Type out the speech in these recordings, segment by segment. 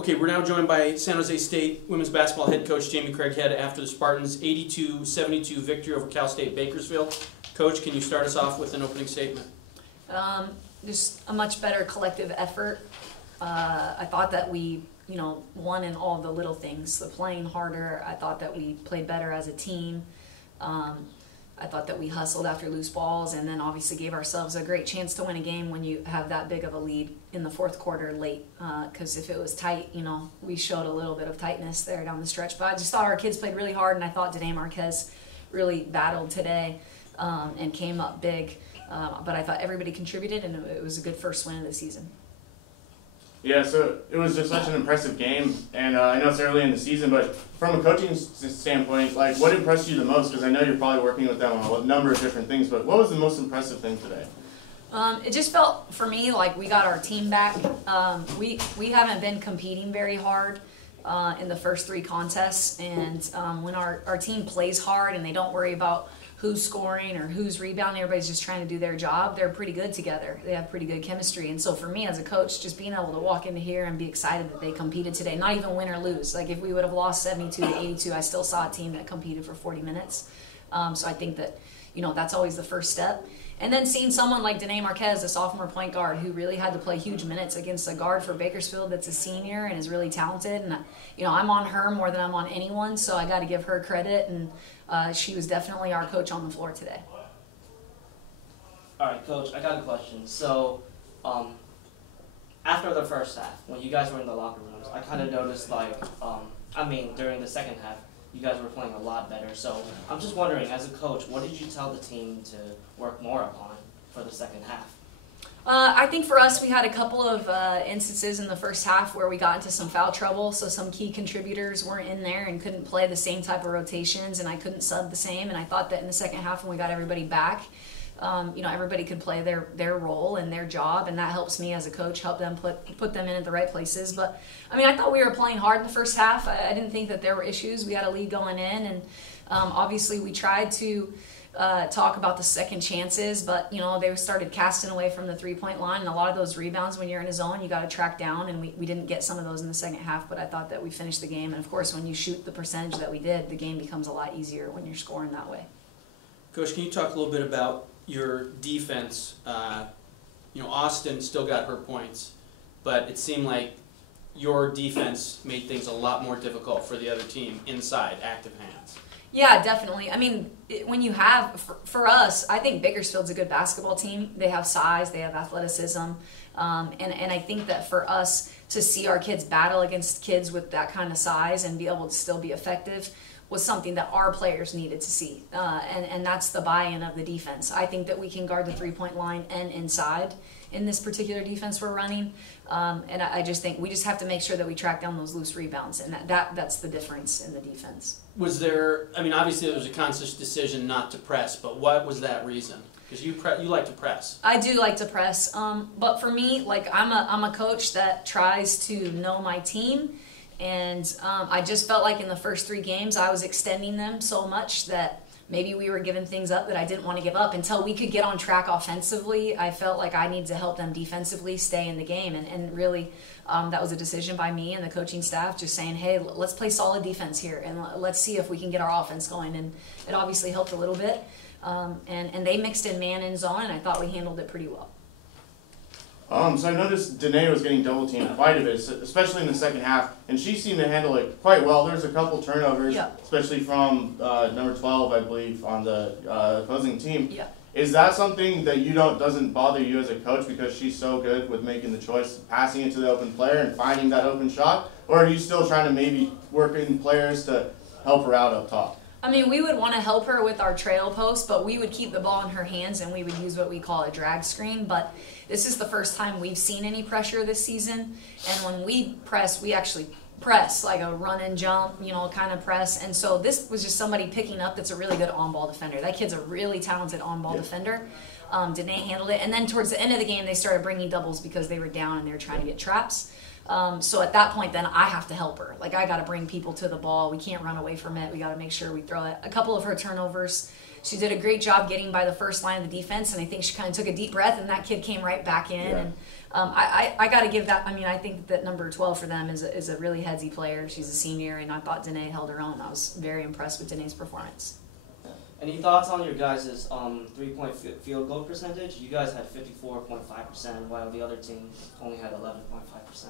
Okay, we're now joined by San Jose State women's basketball head coach Jamie Craighead after the Spartans' 82-72 victory over Cal State Bakersfield. Coach, can you start us off with an opening statement? Just a much better collective effort. I thought that we, won in all the little things. The playing harder. I thought that we played better as a team. I thought that we hustled after loose balls, and then obviously gave ourselves a great chance to win a game when you have that big of a lead in the fourth quarter late. Because if it was tight, we showed a little bit of tightness there down the stretch. But I just thought our kids played really hard, and I thought Danae Marquez really battled today and came up big. But I thought everybody contributed, and it was a good first win of the season. Yeah, so it was just such an impressive game, and I know it's early in the season, but from a coaching standpoint, what impressed you the most? Because I know you're probably working with them on a number of different things, but what was the most impressive thing today? It just felt, for me, like we got our team back. We haven't been competing very hard in the first three contests, and when our team plays hard and they don't worry about who's scoring or who's rebounding, everybody's just trying to do their job, they're pretty good together. They have pretty good chemistry. And so for me as a coach, just being able to walk into here and be excited that they competed today, not even win or lose. Like if we would have lost 72-82, I still saw a team that competed for 40 minutes. So I think that, that's always the first step. And then seeing someone like Danae Marquez, a sophomore point guard, who really had to play huge minutes against a guard for Bakersfield that's a senior and is really talented. And, I'm on her more than I'm on anyone, so I got to give her credit. And she was definitely our coach on the floor today. All right, Coach, I got a question. So, after the first half, when you guys were in the locker rooms, I kind of noticed, during the second half, you guys were playing a lot better. So I'm just wondering, as a coach, what did you tell the team to work more upon for the second half? I think for us, we had a couple of instances in the first half where we got into some foul trouble, so some key contributors weren't in there and couldn't play the same type of rotations, and I couldn't sub the same. And I thought that in the second half, when we got everybody back, everybody could play their role and their job, and that helps me as a coach, help them put them in at the right places. But I thought we were playing hard in the first half. I didn't think that there were issues. We had a lead going in, and obviously we tried to talk about the second chances, but they started casting away from the three-point line, and a lot of those rebounds, when you're in a zone, you got to track down, and we didn't get some of those in the second half. But I thought that we finished the game, and of course when you shoot the percentage that we did, the game becomes a lot easier when you're scoring that way. Coach, can you talk a little bit about your defense? Austin still got her points, but it seemed like your defense made things a lot more difficult for the other team inside active hands. Yeah, definitely. When you have, for us, I think Bakersfield's a good basketball team. They have size, they have athleticism, and I think that for us to see our kids battle against kids with that kind of size and be able to still be effective was something that our players needed to see, and that's the buy-in of the defense. I think that we can guard the three-point line and inside in this particular defense we're running, and I just think we just have to make sure that we track down those loose rebounds, and that's the difference in the defense. Was there, obviously there was a conscious decision not to press, but what was that reason? Because you like to press. I do like to press, but for me, I'm a coach that tries to know my team. And I just felt like in the first three games I was extending them so much that maybe we were giving things up that I didn't want to give up. Until we could get on track offensively, I felt like I needed to help them defensively stay in the game. And really, that was a decision by me and the coaching staff, just saying, hey, let's play solid defense here, and let's see if we can get our offense going. And it obviously helped a little bit. And they mixed in man and zone, and I thought we handled it pretty well. So I noticed Danae was getting double teamed quite a bit, especially in the second half, and she seemed to handle it quite well. There's a couple turnovers, especially from number 12, I believe, on the opposing team. Yeah. Is that something that doesn't bother you as a coach because she's so good with making the choice, passing it to the open player and finding that open shot, or are you still trying to maybe work in players to help her out up top? We would want to help her with our trail post, but we would keep the ball in her hands and we would use what we call a drag screen. But this is the first time we've seen any pressure this season. And when we press, we actually press, like a run and jump, kind of press. And so this was just somebody picking up that's a really good on-ball defender. That kid's a really talented on-ball defender. Danae handled it. And then towards the end of the game, they started bringing doubles because they were down and they were trying to get traps. So at that point, then I have to help her. I got to bring people to the ball. We can't run away from it. We got to make sure we throw it. A couple of her turnovers she did a great job getting by the first line of the defense, and I think she kind of took a deep breath, and that kid came right back in. Yeah. And I got to give that. I mean, I think that number 12 for them is a really headsy player. She's a senior, and I thought Danae held her own. I was very impressed with Danae's performance. Any thoughts on your guys' 3-point field goal percentage? You guys had 54.5%, while the other team only had 11.5%.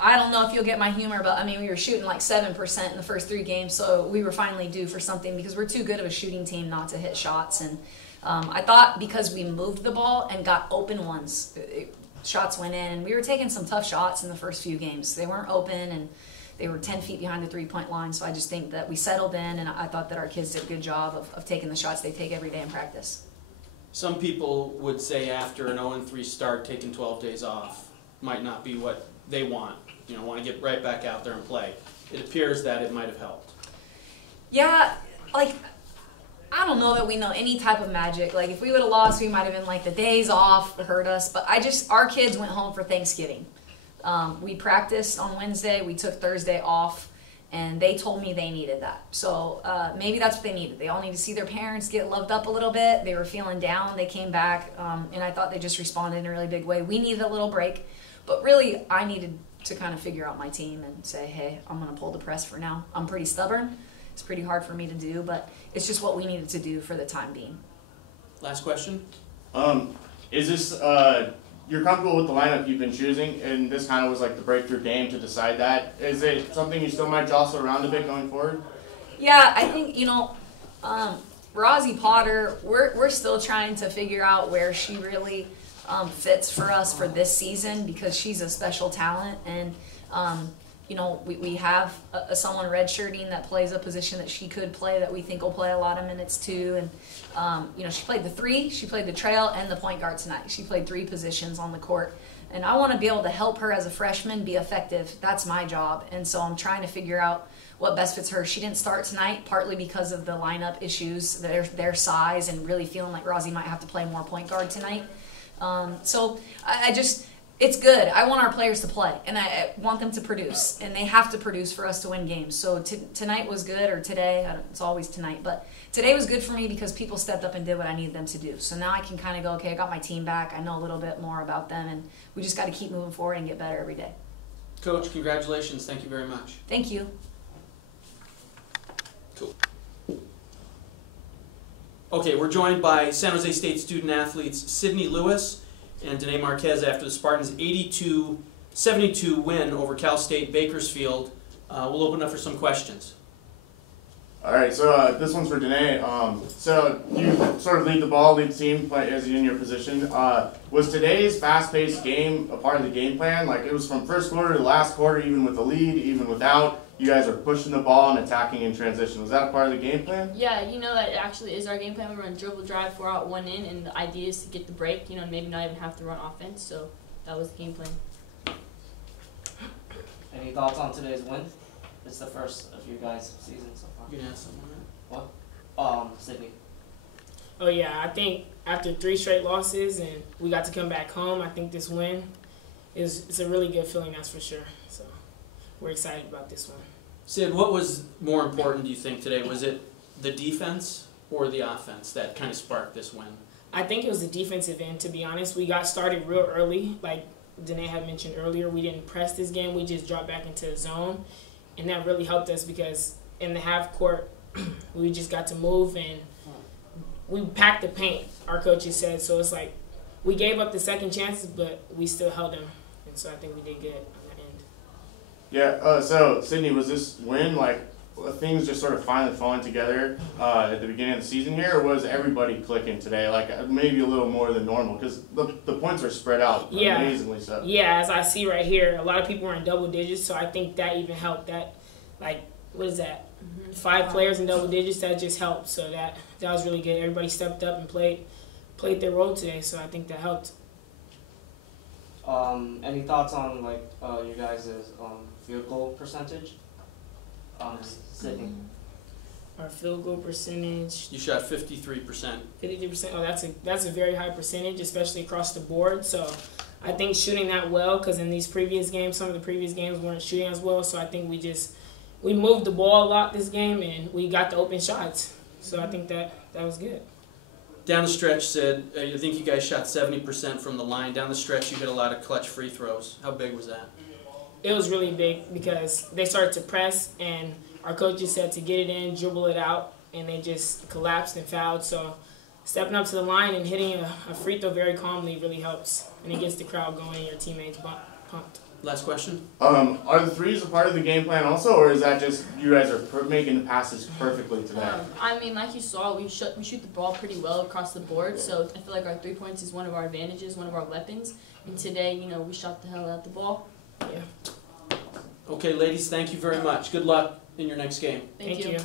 I don't know if you'll get my humor, but I mean, we were shooting like 7% in the first 3 games, so we were finally due for something because we're too good of a shooting team not to hit shots. And I thought because we moved the ball and got open ones, shots went in, and we were taking some tough shots in the first few games. They weren't open, and they were 10 feet behind the 3-point line, so I just think that we settled in, and I thought that our kids did a good job of taking the shots they take every day in practice. Some people would say after an 0-3 start, taking 12 days off might not be what they want. You know, want to get right back out there and play. It appears that it might have helped. Yeah, like, I don't know that we know any type of magic. Like, if we would have lost, we might have been like, the days off hurt us. But our kids went home for Thanksgiving. We practiced on Wednesday. We took Thursday off, and they told me they needed that. So maybe that's what they needed. They all need to see their parents get loved up a little bit. They were feeling down. They came back, and I thought they just responded in a really big way. We needed a little break. But really, I needed to kind of figure out my team and say, hey, I'm going to pull the press for now. I'm pretty stubborn. It's pretty hard for me to do, but it's just what we needed to do for the time being. Last question? Is this, you're comfortable with the lineup you've been choosing, and this kind of was like the breakthrough game to decide that. Is it something you still might jostle around a bit going forward? Yeah, I think, you know, Rosie Potter, we're still trying to figure out where she really fits for us for this season because she's a special talent. And, you know, we have someone redshirting that plays a position that she could play that we think will play a lot of minutes too. And, you know, she played the 3, she played the trail, and the point guard tonight. She played 3 positions on the court. And I want to be able to help her as a freshman be effective. That's my job. And so I'm trying to figure out what best fits her. She didn't start tonight, partly because of the lineup issues, their size, and really feeling like Rosie might have to play more point guard tonight. So it's good. I want our players to play, and I want them to produce, and they have to produce for us to win games. So tonight was good, or today, it's always tonight, but today was good for me because people stepped up and did what I needed them to do. So now I can kind of go, okay, I got my team back. I know a little bit more about them, and we just got to keep moving forward and get better every day. Coach, congratulations. Thank you very much. Thank you. Cool. Okay, we're joined by San Jose State student athletes Sydney Lewis and Danae Marquez after the Spartans' 82-72 win over Cal State Bakersfield. We'll open up for some questions. All right, so this one's for Danae. So you sort of lead the ball, lead the team as you're in your position. Was today's fast-paced game a part of the game plan? Like, it was from first quarter to last quarter, even with the lead, even without. You guys are pushing the ball and attacking in transition. Was that a part of the game plan? Yeah, you know that actually is our game plan. We run dribble, drive, 4 out, 1 in, and the idea is to get the break, you know, maybe not even have to run offense. So that was the game plan. Any thoughts on today's win? It's the first of your guys' season so far. You can ask someone that. Sydney. Oh yeah, I think after 3 straight losses and we got to come back home, I think this win it's a really good feeling, that's for sure. So we're excited about this one. Sid, what was more important, do you think, today? Was it the defense or the offense that kind of sparked this win? I think it was the defensive end, to be honest. We got started real early. Like Danae had mentioned earlier, we didn't press this game. We just dropped back into the zone. And that really helped us because in the half court, we just got to move and we packed the paint, our coaches said. So it's like we gave up the second chances, but we still held them. And so I think we did good on that end. Yeah, so Sydney, was this win like things just sort of finally falling together at the beginning of the season here, or was everybody clicking today? Like maybe a little more than normal because the points are spread out amazingly so. Yeah, as I see right here, a lot of people are in double digits, so I think that even helped. That, like, what is that? 5 players in double digits, that just helped. So that was really good. Everybody stepped up and played their role today, so I think that helped. Any thoughts on like your guys' field goal percentage? Sydney. Our field goal percentage. You shot 53%. 53%. Oh, that's a very high percentage, especially across the board. So I think shooting that well, because in these previous games, some of the previous games weren't shooting as well. So I think we moved the ball a lot this game, and we got the open shots. So I think that was good. Down the stretch, Sid, I think you guys shot 70% from the line. Down the stretch, you hit a lot of clutch free throws. How big was that? It was really big because they started to press, and our coaches said to get it in, dribble it out, and they just collapsed and fouled. So stepping up to the line and hitting a free throw very calmly really helps, and it gets the crowd going and your teammates pumped. Last question. Are the threes a part of the game plan also, or is that just you guys are making the passes perfectly today? I mean, like you saw, we shoot the ball pretty well across the board. So I feel like our 3 points is one of our advantages, one of our weapons. And today, we shot the hell out the ball. Yeah. Okay, ladies, thank you very much. Good luck in your next game. Thank you.